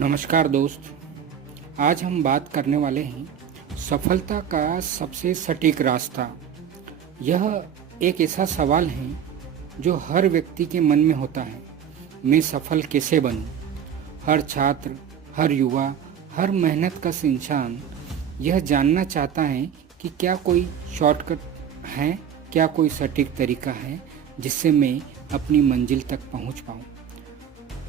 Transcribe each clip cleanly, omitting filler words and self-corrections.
नमस्कार दोस्त। आज हम बात करने वाले हैं सफलता का सबसे सटीक रास्ता। यह एक ऐसा सवाल है जो हर व्यक्ति के मन में होता है। मैं सफल कैसे बनूं? हर छात्र, हर युवा, हर मेहनत कश इंसान यह जानना चाहता है कि क्या कोई शॉर्टकट है, क्या कोई सटीक तरीका है जिससे मैं अपनी मंजिल तक पहुंच पाऊं।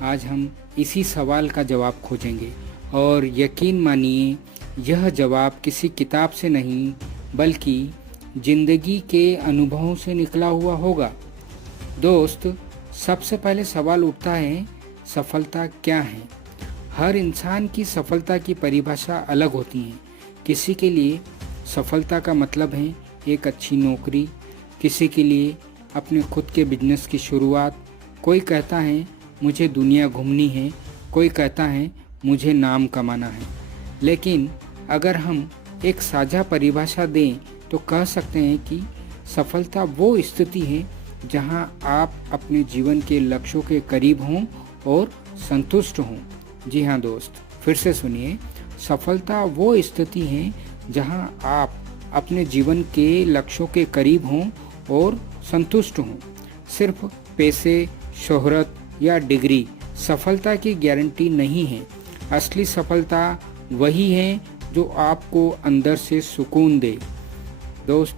आज हम इसी सवाल का जवाब खोजेंगे और यकीन मानिए यह जवाब किसी किताब से नहीं बल्कि जिंदगी के अनुभवों से निकला हुआ होगा। दोस्त, सबसे पहले सवाल उठता है, सफलता क्या है? हर इंसान की सफलता की परिभाषा अलग होती है। किसी के लिए सफलता का मतलब है एक अच्छी नौकरी, किसी के लिए अपने खुद के बिजनेस की शुरुआत, कोई कहता है मुझे दुनिया घूमनी है, कोई कहता है मुझे नाम कमाना है। लेकिन अगर हम एक साझा परिभाषा दें तो कह सकते हैं कि सफलता वो स्थिति है जहां आप अपने जीवन के लक्ष्यों के करीब हों और संतुष्ट हों। जी हाँ दोस्त, फिर से सुनिए, सफलता वो स्थिति है जहां आप अपने जीवन के लक्ष्यों के करीब हों और संतुष्ट हों। सिर्फ पैसे, शोहरत या डिग्री सफलता की गारंटी नहीं है। असली सफलता वही है जो आपको अंदर से सुकून दे। दोस्त,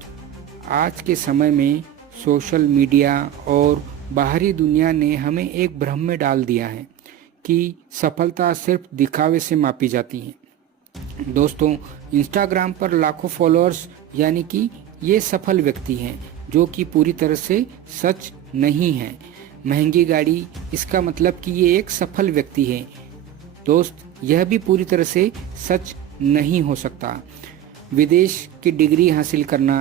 आज के समय में सोशल मीडिया और बाहरी दुनिया ने हमें एक भ्रम में डाल दिया है कि सफलता सिर्फ दिखावे से मापी जाती है। दोस्तों, इंस्टाग्राम पर लाखों फॉलोअर्स यानी कि ये सफल व्यक्ति हैं, जो कि पूरी तरह से सच नहीं है। महंगी गाड़ी, इसका मतलब कि ये एक सफल व्यक्ति है। दोस्त, यह भी पूरी तरह से सच नहीं हो सकता। विदेश की डिग्री हासिल करना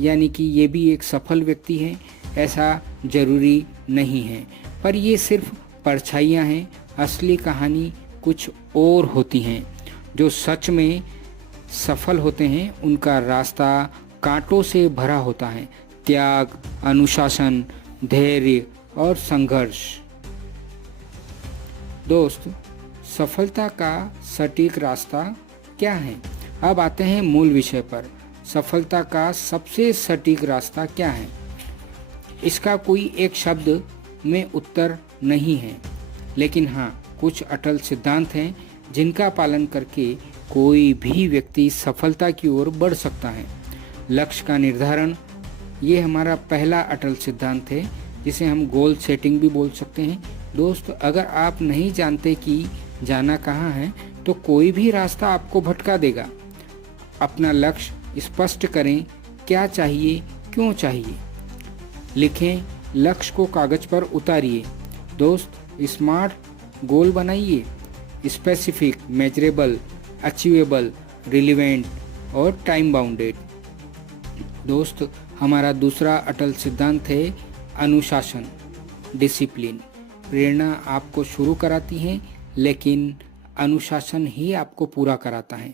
यानी कि ये भी एक सफल व्यक्ति है, ऐसा जरूरी नहीं है। पर ये सिर्फ परछाइयाँ हैं, असली कहानी कुछ और होती हैं। जो सच में सफल होते हैं उनका रास्ता कांटों से भरा होता है। त्याग, अनुशासन, धैर्य और संघर्ष। दोस्त, सफलता का सटीक रास्ता क्या है? अब आते हैं मूल विषय पर। सफलता का सबसे सटीक रास्ता क्या है? इसका कोई एक शब्द में उत्तर नहीं है, लेकिन हाँ, कुछ अटल सिद्धांत हैं जिनका पालन करके कोई भी व्यक्ति सफलता की ओर बढ़ सकता है। लक्ष्य का निर्धारण, ये हमारा पहला अटल सिद्धांत है, जिसे हम गोल सेटिंग भी बोल सकते हैं। दोस्त, अगर आप नहीं जानते कि जाना कहाँ है तो कोई भी रास्ता आपको भटका देगा। अपना लक्ष्य स्पष्ट करें, क्या चाहिए, क्यों चाहिए। लिखें, लक्ष्य को कागज पर उतारिए। दोस्त, स्मार्ट गोल बनाइए, स्पेसिफिक, मेजरेबल, अचीवेबल, रिलेवेंट और टाइम बाउंडेड। दोस्त, हमारा दूसरा अटल सिद्धांत है अनुशासन, डिसिप्लिन। प्रेरणा आपको शुरू कराती है, लेकिन अनुशासन ही आपको पूरा कराता है।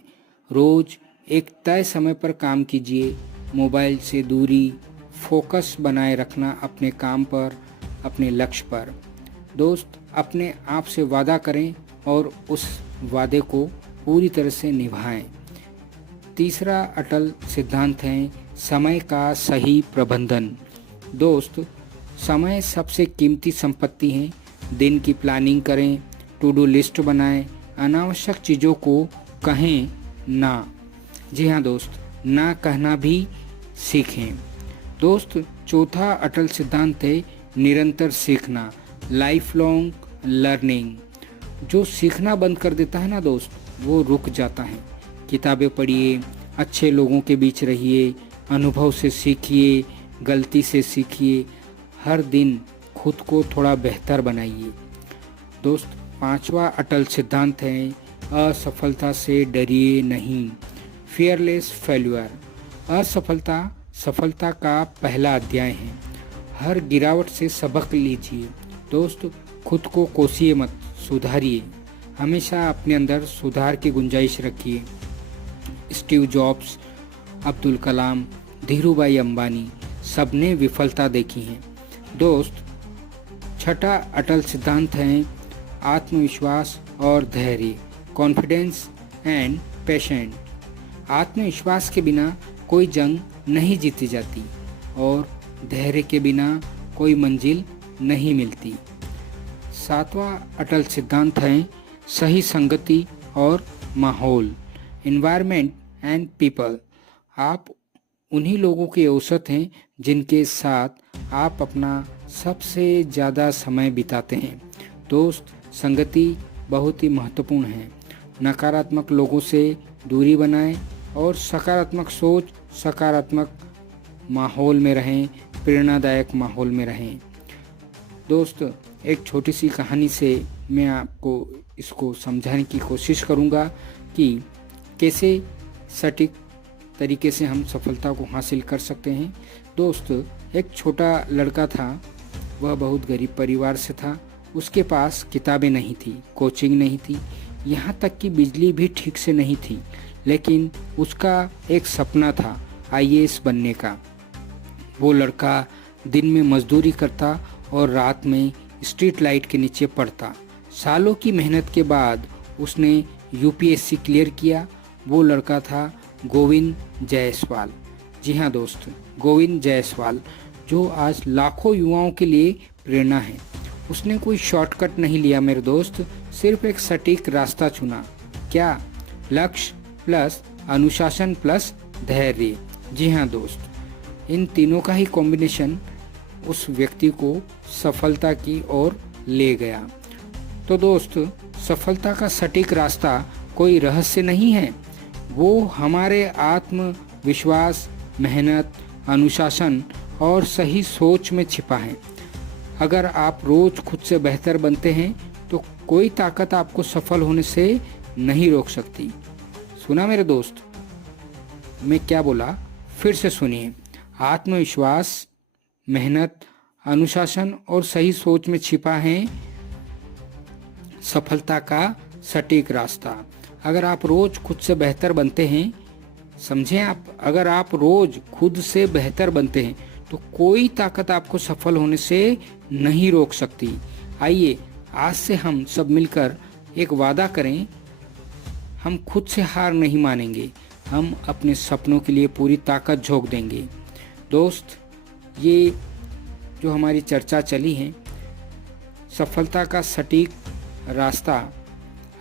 रोज एक तय समय पर काम कीजिए, मोबाइल से दूरी, फोकस बनाए रखना अपने काम पर, अपने लक्ष्य पर। दोस्त, अपने आप से वादा करें और उस वादे को पूरी तरह से निभाएं। तीसरा अटल सिद्धांत है समय का सही प्रबंधन। दोस्त, समय सबसे कीमती संपत्ति है। दिन की प्लानिंग करें, टू डू लिस्ट बनाएं, अनावश्यक चीज़ों को कहें ना। जी हाँ दोस्त, ना कहना भी सीखें। दोस्त, चौथा अटल सिद्धांत है निरंतर सीखना, लाइफ लॉन्ग लर्निंग। जो सीखना बंद कर देता है ना दोस्त, वो रुक जाता है। किताबें पढ़िए, अच्छे लोगों के बीच रहिए, अनुभव से सीखिए, गलती से सीखिए, हर दिन खुद को थोड़ा बेहतर बनाइए। दोस्त, पांचवा अटल सिद्धांत है असफलता से डरिए नहीं, फियरलेस फेल्यूर। असफलता सफलता का पहला अध्याय है। हर गिरावट से सबक लीजिए। दोस्त, खुद को कोसिए मत, सुधारिए। हमेशा अपने अंदर सुधार की गुंजाइश रखिए। स्टीव जॉब्स, अब्दुल कलाम, धीरूभाई अंबानी, सबने विफलता देखी है। दोस्त, छठा अटल सिद्धांत है आत्मविश्वास और धैर्य, कॉन्फिडेंस एंड पेशेंट। आत्मविश्वास के बिना कोई जंग नहीं जीती जाती और धैर्य के बिना कोई मंजिल नहीं मिलती। सातवां अटल सिद्धांत है सही संगति और माहौल, एनवायरनमेंट एंड पीपल। आप उन्हीं लोगों के औसत हैं जिनके साथ आप अपना सबसे ज़्यादा समय बिताते हैं। दोस्त, संगति बहुत ही महत्वपूर्ण है। नकारात्मक लोगों से दूरी बनाएं और सकारात्मक सोच, सकारात्मक माहौल में रहें, प्रेरणादायक माहौल में रहें। दोस्त, एक छोटी सी कहानी से मैं आपको इसको समझाने की कोशिश करूँगा कि कैसे सटीक तरीके से हम सफलता को हासिल कर सकते हैं। दोस्त, एक छोटा लड़का था, वह बहुत गरीब परिवार से था। उसके पास किताबें नहीं थी, कोचिंग नहीं थी, यहाँ तक कि बिजली भी ठीक से नहीं थी। लेकिन उसका एक सपना था IAS बनने का। वो लड़का दिन में मजदूरी करता और रात में स्ट्रीट लाइट के नीचे पढ़ता। सालों की मेहनत के बाद उसने UPSC क्लियर किया। वो लड़का था गोविंद जायसवाल। जी हाँ दोस्त, गोविंद जायसवाल, जो आज लाखों युवाओं के लिए प्रेरणा है। उसने कोई शॉर्टकट नहीं लिया मेरे दोस्त, सिर्फ एक सटीक रास्ता चुना। क्या? लक्ष्य प्लस अनुशासन प्लस धैर्य। जी हाँ दोस्त, इन तीनों का ही कॉम्बिनेशन उस व्यक्ति को सफलता की ओर ले गया। तो दोस्त, सफलता का सटीक रास्ता कोई रहस्य नहीं है, वो हमारे आत्मविश्वास, मेहनत, अनुशासन और सही सोच में छिपा है। अगर आप रोज खुद से बेहतर बनते हैं तो कोई ताकत आपको सफल होने से नहीं रोक सकती। सुना मेरे दोस्त, मैं क्या बोला? फिर से सुनिए। आत्मविश्वास, मेहनत, अनुशासन और सही सोच में छिपा है सफलता का सटीक रास्ता। अगर आप रोज खुद से बेहतर बनते हैं, समझें आप, अगर आप रोज खुद से बेहतर बनते हैं तो कोई ताकत आपको सफल होने से नहीं रोक सकती। आइए आज से हम सब मिलकर एक वादा करें, हम खुद से हार नहीं मानेंगे, हम अपने सपनों के लिए पूरी ताकत झोंक देंगे। दोस्त, ये जो हमारी चर्चा चली है सफलता का सटीक रास्ता,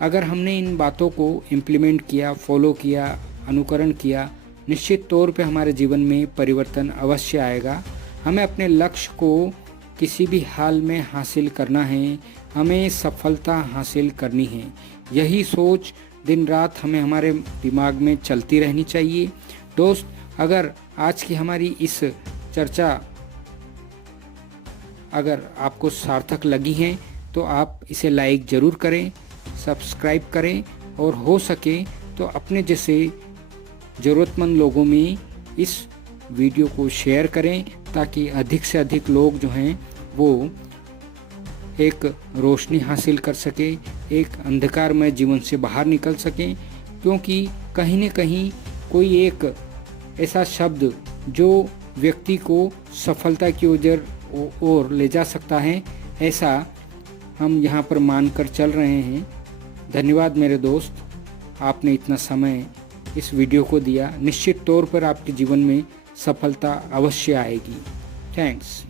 अगर हमने इन बातों को इम्प्लीमेंट किया, फॉलो किया, अनुकरण किया, निश्चित तौर पे हमारे जीवन में परिवर्तन अवश्य आएगा। हमें अपने लक्ष्य को किसी भी हाल में हासिल करना है, हमें सफलता हासिल करनी है। यही सोच दिन रात हमें हमारे दिमाग में चलती रहनी चाहिए। दोस्त, अगर आज की हमारी इस चर्चा अगर आपको सार्थक लगी है तो आप इसे लाइक ज़रूर करें, सब्सक्राइब करें और हो सके तो अपने जैसे ज़रूरतमंद लोगों में इस वीडियो को शेयर करें ताकि अधिक से अधिक लोग जो हैं वो एक रोशनी हासिल कर सके, एक अंधकारमय जीवन से बाहर निकल सकें। क्योंकि कहीं न कहीं कोई एक ऐसा शब्द जो व्यक्ति को सफलता की ओर ले जा सकता है, ऐसा हम यहाँ पर मानकर चल रहे हैं। धन्यवाद मेरे दोस्त, आपने इतना समय इस वीडियो को दिया। निश्चित तौर पर आपके जीवन में सफलता अवश्य आएगी। थैंक्स।